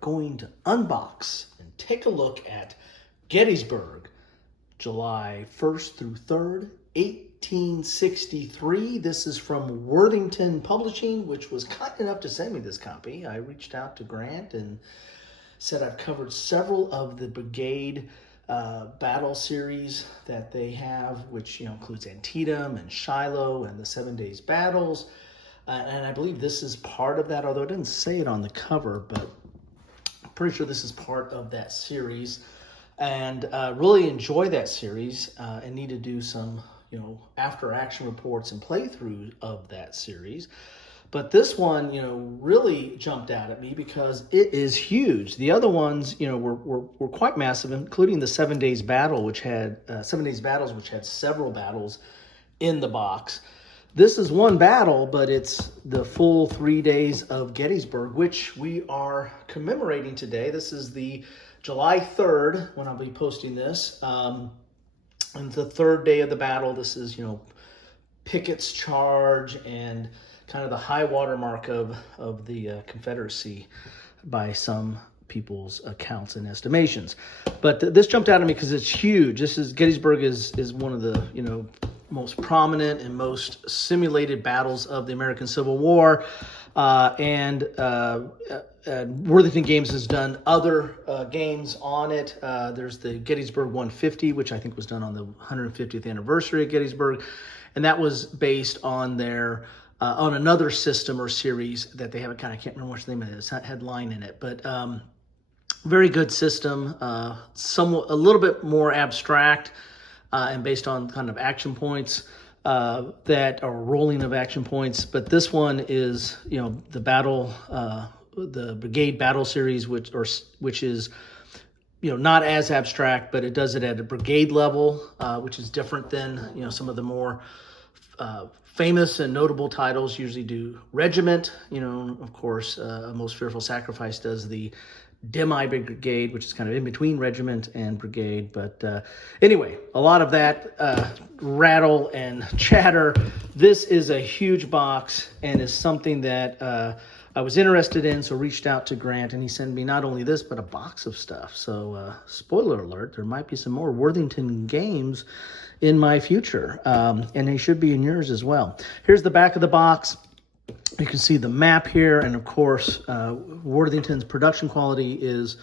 going to unbox and take a look at Gettysburg, July 1st through 3rd, 1863. This is from Worthington Publishing, which was kind enough to send me this copy. I reached out to Grant and said I've covered several of the Brigade battle series that they have, which includes Antietam and Shiloh and the 7 Days Battles. And I believe this is part of that, although it didn't say it on the cover, but I'm pretty sure this is part of that series. And really enjoy that series and need to do some, after action reports and playthrough of that series. But this one, really jumped out at me because it is huge. The other ones, were quite massive, including the 7 Days Battle, which had 7 Days Battles, which had several battles in the box. This is one battle, but it's the full 3 days of Gettysburg, which we are commemorating today. This is the July 3rd when I'll be posting this. And the third day of the battle. This is, Pickett's charge and kind of the high water mark of the Confederacy by some people's accounts and estimations. But this jumped out at me because it's huge. Gettysburg is one of the, most prominent and most simulated battles of the American Civil War. And Worthington Games has done other games on it. There's the Gettysburg 150, which I think was done on the 150th anniversary of Gettysburg. And that was based on their on another system or series that they have. I can't remember what's the name of it. It's not headline in it, but very good system. Somewhat a little bit more abstract and based on kind of action points that are rolling of action points. But this one is the battle, the Brigade battle series, which is not as abstract, but it does it at a brigade level, which is different than some of the more famous and notable titles usually do regiment. Of course, Most Fearful Sacrifice does the demi-brigade, which is kind of in between regiment and brigade. But anyway, a lot of that rattle and chatter. This is a huge box and is something that I was interested in, so reached out to Grant, and he sent me not only this, but a box of stuff. So spoiler alert, there might be some more Worthington games in my future, and they should be in yours as well. Here's the back of the box. You can see the map here, and of course, Worthington's production quality is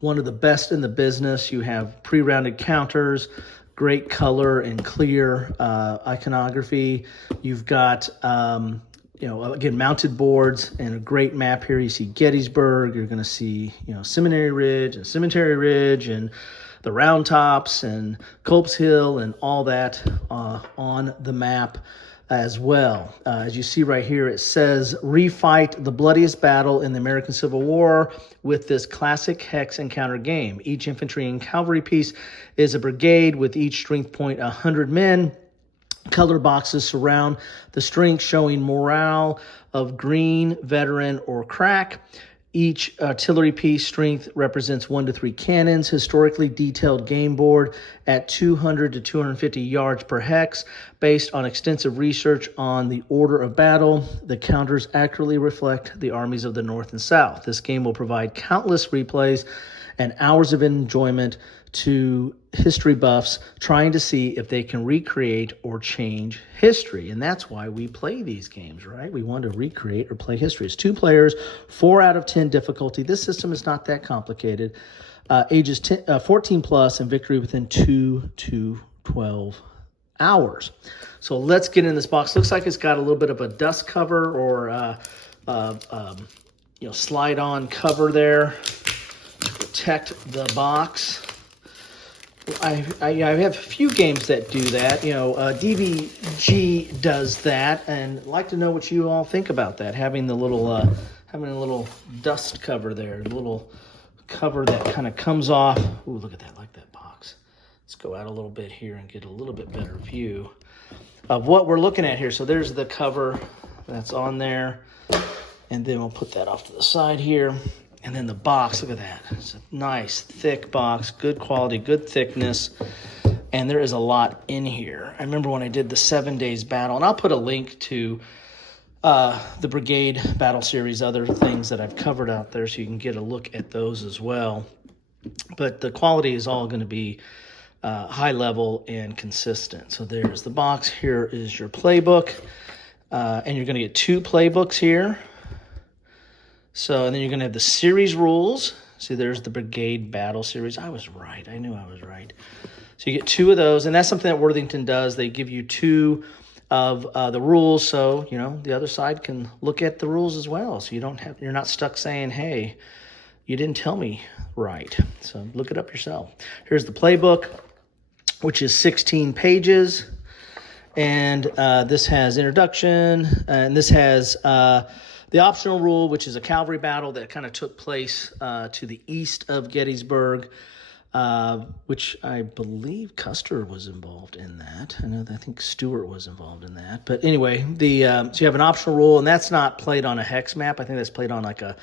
one of the best in the business. You have pre-rounded counters, great color and clear iconography. You've got, again, mounted boards and a great map here. You see Gettysburg. You're going to see, Seminary Ridge and Cemetery Ridge and the Round Tops and Culp's Hill and all that on the map as well. As you see right here, it says, refight the bloodiest battle in the American Civil War with this classic hex and counter game. Each infantry and cavalry piece is a brigade with each strength point 100 men. Color boxes surround the strength, showing morale of green, veteran, or crack. Each artillery piece strength represents 1 to 3 cannons. Historically detailed game board at 200 to 250 yards per hex. Based on extensive research on the order of battle, the counters accurately reflect the armies of the North and South. This game will provide countless replays and hours of enjoyment to history buffs trying to see if they can recreate or change history. And that's why we play these games, right? We want to recreate or play history. It's 2 players, 4 out of 10 difficulty. This system is not that complicated. Ages 14 plus and victory within 2 to 12 hours. So let's get in this box. Looks like it's got a little bit of a dust cover or slide on cover there to protect the box. I have a few games that do that. DVG does that, and I'd like to know what you all think about that. Having the little, having a little dust cover there, a little cover that kind of comes off. Ooh, look at that! I like that box. Let's go out a little bit here and get a little bit better view of what we're looking at here. So there's the cover that's on there, and then we'll put that off to the side here. And then the box, look at that. It's a nice, thick box, good quality, good thickness. And there is a lot in here. I remember when I did the 7 Days Battle, and I'll put a link to the Brigade Battle Series, other things that I've covered out there, so you can get a look at those as well. But the quality is all going to be high level and consistent. So there's the box. Here is your playbook. And you're going to get 2 playbooks here. So, and then you're going to have the series rules. See, there's the Brigade Battle Series. I was right. I knew I was right. So you get 2 of those, and that's something that Worthington does. They give you 2 of the rules, so you know the other side can look at the rules as well. So you're not stuck saying, "Hey, you didn't tell me right." So look it up yourself. Here's the playbook, which is 16 pages, and this has introduction, and this has the optional rule, which is a cavalry battle that kind of took place to the east of Gettysburg, which I believe Custer was involved in that. I think Stewart was involved in that. But anyway, so you have an optional rule, and that's not played on a hex map. I think that's played on like a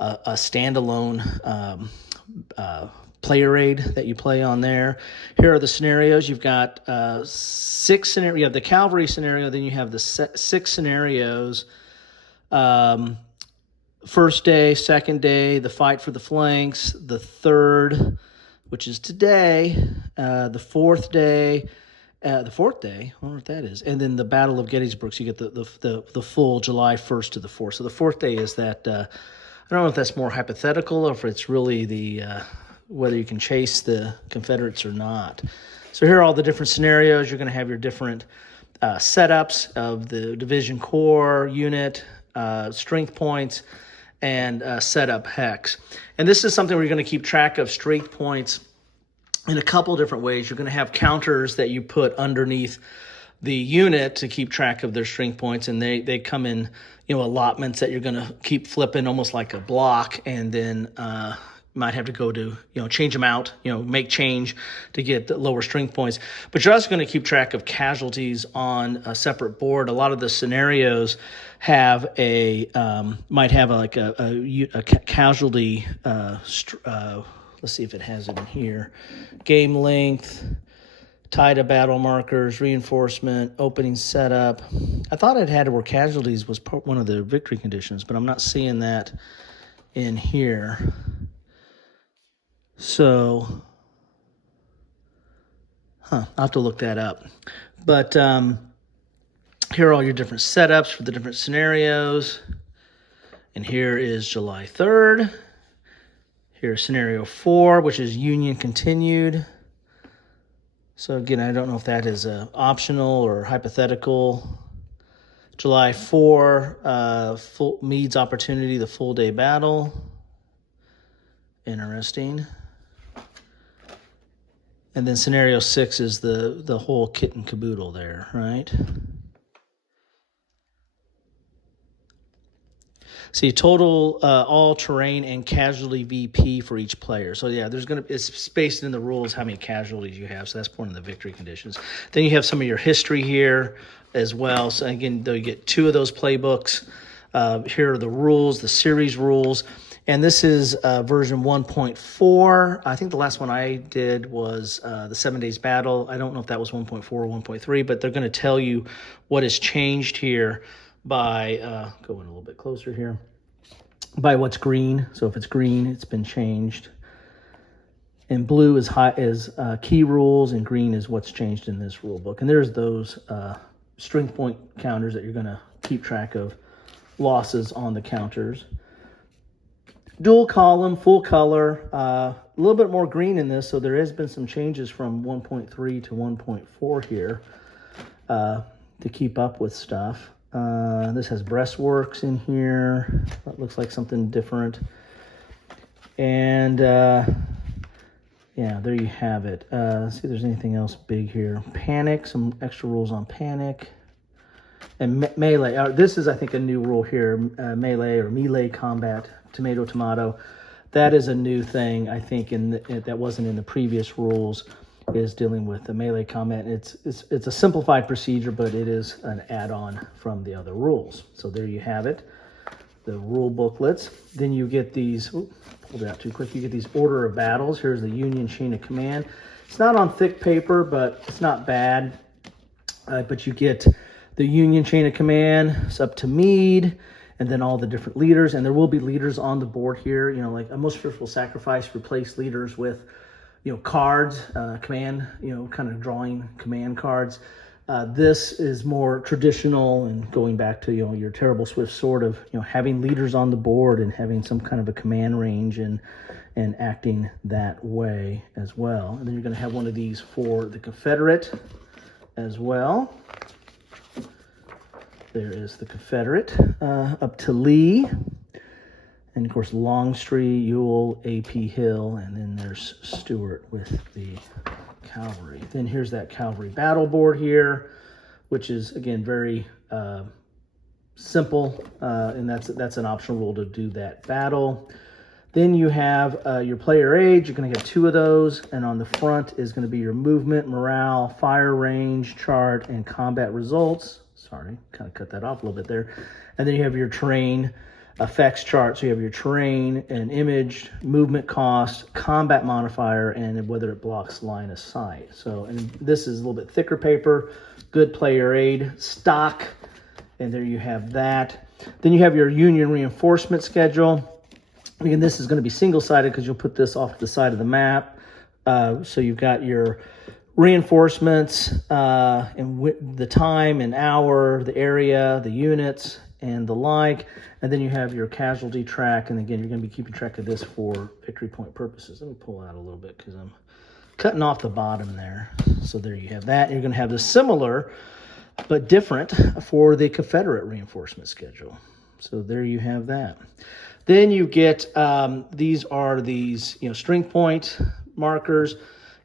standalone player aid that you play on there. Here are the scenarios. You've got 6 scenarios. You have the cavalry scenario, then you have the 6 scenarios. First day, second day, the fight for the flanks, the third, which is today, the fourth day, I wonder what that is, and then the Battle of Gettysburg. So you get the full July 1st to the 4th. So the 4th day is that, I don't know if that's more hypothetical or if it's really the whether you can chase the Confederates or not. So here are all the different scenarios. You're going to have your different setups of the division core unit, strength points, and setup hex. And this is something where you're going to keep track of strength points in a couple different ways. You're going to have counters that you put underneath the unit to keep track of their strength points, and they come in, allotments that you're going to keep flipping almost like a block, and then might have to go to, change them out, make change to get the lower strength points. But you're also going to keep track of casualties on a separate board. A lot of the scenarios have might have a casualty, let's see if it has it in here. Game length, tie to battle markers, reinforcement, opening setup. I thought it had where casualties was one of the victory conditions, but I'm not seeing that in here. So, I'll have to look that up. But here are all your different setups for the different scenarios. And here is July 3rd. Here's scenario 4, which is Union continued. So again, I don't know if that is optional or hypothetical. July 4, Meade's opportunity, the full day battle. Interesting. And then scenario 6 is the whole kit and caboodle there, right? See, total all-terrain and casualty VP for each player. So yeah, it's spaced in the rules how many casualties you have. So that's one of the victory conditions. Then you have some of your history here as well. So again, though you get 2 of those playbooks. Here are the rules, the series rules. And this is version 1.4. I think the last one I did was the 7 Days Battle. I don't know if that was 1.4 or 1.3, but they're going to tell you what has changed here by, going a little bit closer here, by what's green. So if it's green, it's been changed. And blue is key rules, and green is what's changed in this rule book. And there's those strength point counters that you're going to keep track of losses on the counters. Dual column, full color, a little bit more green in this, so there has been some changes from 1.3 to 1.4 here to keep up with stuff. This has breastworks in here. That looks like something different. And yeah, there you have it. See if there's anything else big here. Panic, some extra rules on panic. And melee, this is, I think, a new rule here, melee combat. Tomato. That is a new thing, I think, that wasn't in the previous rules, is dealing with the melee combat. It's a simplified procedure, but it is an add-on from the other rules. So there you have it, the rule booklets. Then you get these, pulled it out too quick, you get these order of battles. Here's the Union chain of command. It's not on thick paper, but it's not bad. But you get the Union chain of command is up to Meade, and then all the different leaders. And there will be leaders on the board here. You know, like a most fearful sacrifice, replace leaders with, you know, cards, command, you know, kind of drawing command cards. This is more traditional and going back to, you know, your terrible swift sword of, you know, having leaders on the board and having some kind of a command range and acting that way as well. And then you're going to have one of these for the Confederate as well. There is the Confederate up to Lee. And of course, Longstreet, Ewell, A.P. Hill, and then there's Stewart with the cavalry. Then here's that cavalry battle board here, which is, again, very simple, and that's an optional rule to do that battle. Then you have your player age. You're going to get 2 of those, and on the front is going to be your movement, morale, fire range chart, and combat results. Sorry, kind of cut that off a little bit there. And then you have your terrain effects chart. So you have your terrain and image, movement cost, combat modifier, and whether it blocks line of sight. So, and this is a little bit thicker paper, good player aid, stock, and there you have that. Then you have your Union reinforcement schedule. Again, this is going to be single-sided because you'll put this off the side of the map. So you've got your reinforcements and the time and hour, the area, the units, and the like. And then you have your casualty track. And again, you're going to be keeping track of this for victory point purposes. Let me pull out a little bit because I'm cutting off the bottom there. So there you have that. You're going to have the similar but different for the Confederate reinforcement schedule. So there you have that. Then you get, these are these, you know, string point markers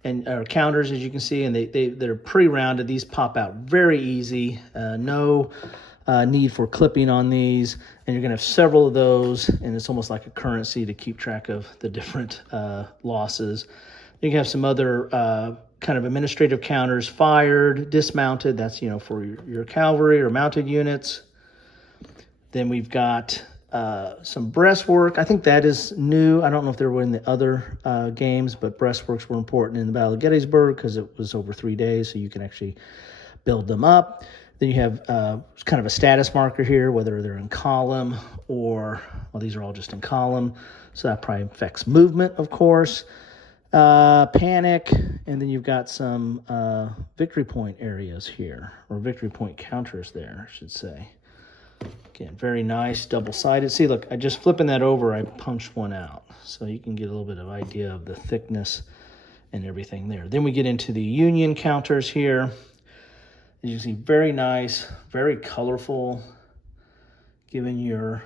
and counters, as you can see, and they're pre-rounded. These pop out very easy. No need for clipping on these, and you're going to have several of those, and it's almost like a currency to keep track of the different losses. You can have some other kind of administrative counters: fired, dismounted. That's, you know, for your cavalry or mounted units. Then we've got some breastwork. I think that is new. I don't know if they were in the other games, but breastworks were important in the Battle of Gettysburg because it was over 3 days, so you can actually build them up. Then you have kind of a status marker here, whether they're in column or, well, these are all just in column, so that probably affects movement, of course. Panic, and then you've got some victory point areas here, or victory point counters there, I should say. Again, very nice, double-sided. See, look, I just flipping that over, I punched one out. So you can get a little bit of idea of the thickness and everything there. Then we get into the Union counters here. As you can see, very nice, very colorful, giving your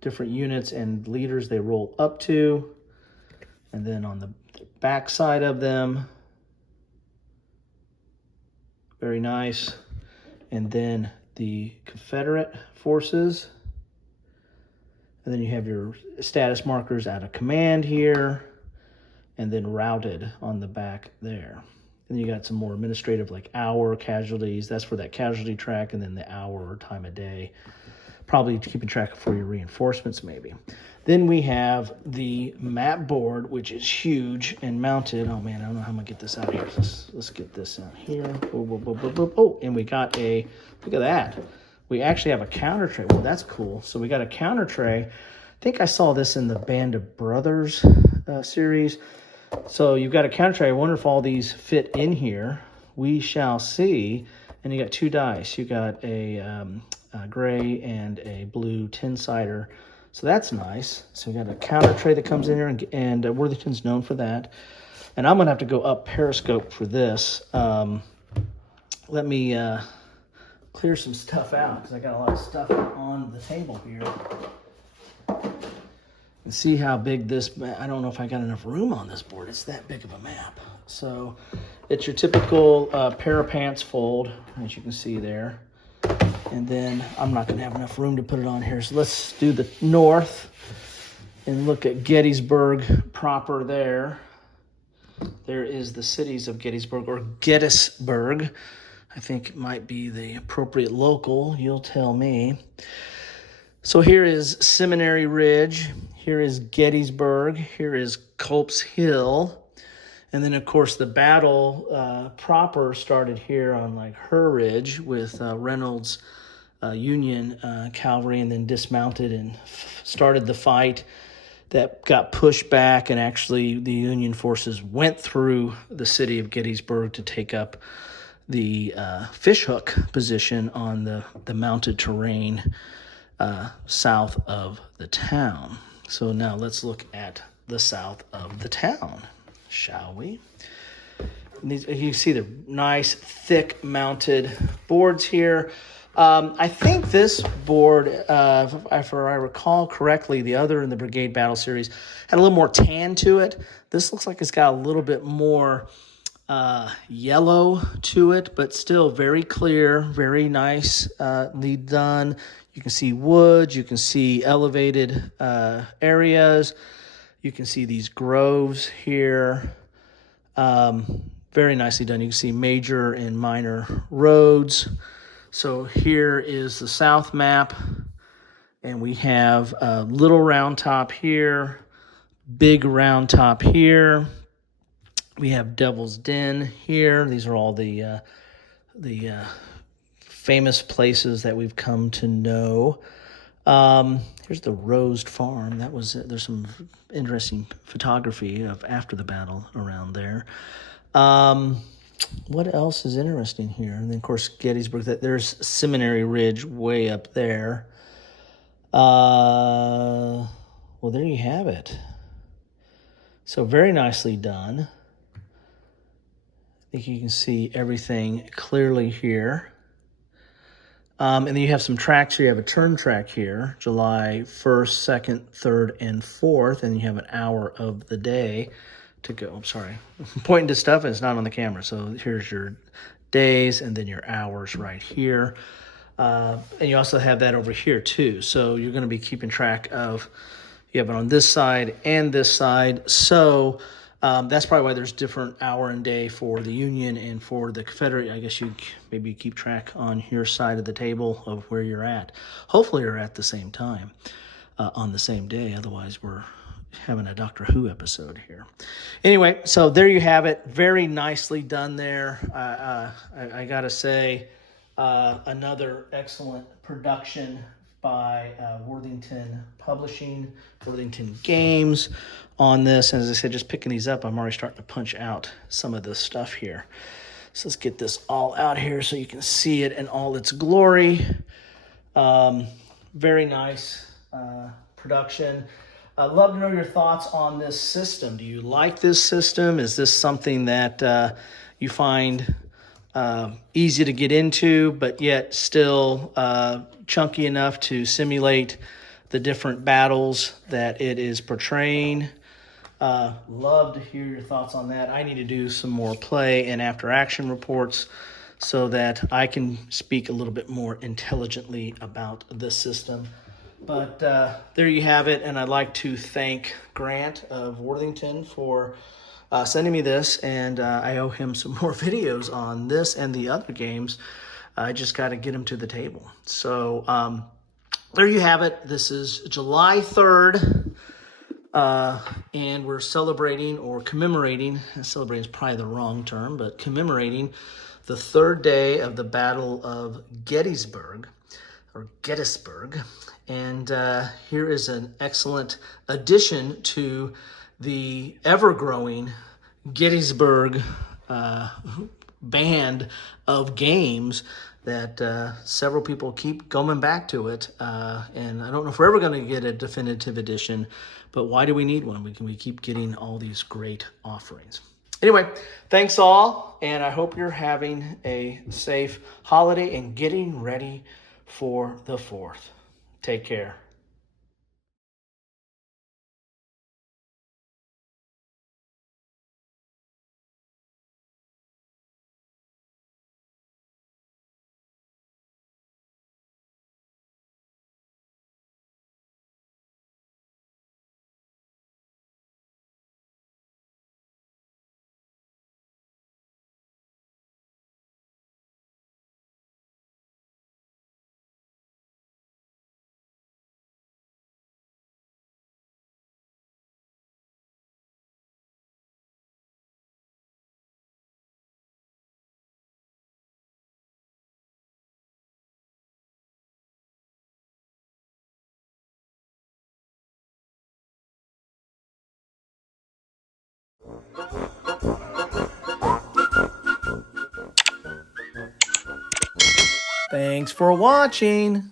different units and leaders they roll up to. And then on the back side of them, very nice. And then the Confederate forces. And then you have your status markers out of command here, and then routed on the back there. And then you got some more administrative, like hour casualties. That's for that casualty track, and then the hour or time of day. Probably keeping track for your reinforcements, maybe. Then we have the map board, which is huge and mounted. Oh man, I don't know how I'm gonna get this out of here. Let's get this out here. Oh, and we got a, look at that. We actually have a counter tray. Well, that's cool. So we got a counter tray. I think I saw this in the Band of Brothers series. So you've got a counter tray. I wonder if all these fit in here. We shall see. And you got 2 dice. You got a gray and a blue tin-sider. So that's nice. So we got a counter tray that comes in here, and Worthington's known for that. And I'm gonna have to go up Periscope for this. Let me clear some stuff out because I got a lot of stuff on the table here. And see how big this, I don't know if I got enough room on this board. It's that big of a map. So it's your typical pair of pants fold, as you can see there. And then I'm not gonna have enough room to put it on here. So let's do the north and look at Gettysburg proper there. There is the cities of Gettysburg, or Gettysburg. I think it might be the appropriate local, you'll tell me. So here is Seminary Ridge, here is Gettysburg, here is Culp's Hill, And then, of course, the battle proper started here on like Her Ridge with Reynolds' Union cavalry, and then dismounted and started the fight that got pushed back, and actually the Union forces went through the city of Gettysburg to take up the fishhook position on the mounted terrain south of the town. So now let's look at the south of the town, shall we? You can see the nice, thick mounted boards here. I think this board, if I recall correctly, the other in the Brigade Battle Series had a little more tan to it. This looks like it's got a little bit more yellow to it, but still very clear, very nicely done. You can see woods, you can see elevated areas, you can see these groves here. Very nicely done. You can see major and minor roads. So here is the south map, and we have a little round top here, big round top here. We have Devil's Den here. These are all the famous places that we've come to know. Here's the Rosed Farm. There's some interesting photography of after the battle around there. What else is interesting here? And then, of course, Gettysburg. There's Seminary Ridge way up there. Well, there you have it. So very nicely done. I think you can see everything clearly here. And then you have some tracks here. You have a turn track here, July 1st, 2nd, 3rd, and 4th, and you have an hour of the day to go. I'm sorry. I'm pointing to stuff and it's not on the camera. So here's your days and then your hours right here. And you also have that over here too. So you're going to be keeping track of, you have it on this side and this side. So that's probably why there's different hour and day for the Union and for the Confederate. I guess you maybe keep track on your side of the table of where you're at. Hopefully you're at the same time on the same day. Otherwise we're having a Doctor Who episode here. Anyway, so there you have it. Very nicely done there. I got to say, another excellent production by Worthington Publishing, Worthington Games on this. And as I said, just picking these up, I'm already starting to punch out some of this stuff here. So let's get this all out here so you can see it in all its glory. Very nice production. I'd love to know your thoughts on this system. Do you like this system? Is this something that you find easy to get into, but yet still chunky enough to simulate the different battles that it is portraying? Love to hear your thoughts on that. I need to do some more play and after action reports so that I can speak a little bit more intelligently about this system. But there you have it, and I'd like to thank Grant of Worthington for sending me this, and I owe him some more videos on this and the other games. I just got to get him to the table. So there you have it. This is July 3rd, and we're celebrating or commemorating, celebrating is probably the wrong term, but commemorating the third day of the Battle of Gettysburg, or Gettysburg. And here is an excellent addition to the ever-growing Gettysburg band of games that several people keep going back to it. And I don't know if we're ever going to get a definitive edition, but why do we need one? We keep getting all these great offerings. Anyway, thanks all, and I hope you're having a safe holiday and getting ready for the 4th. Take care. Thanks for watching.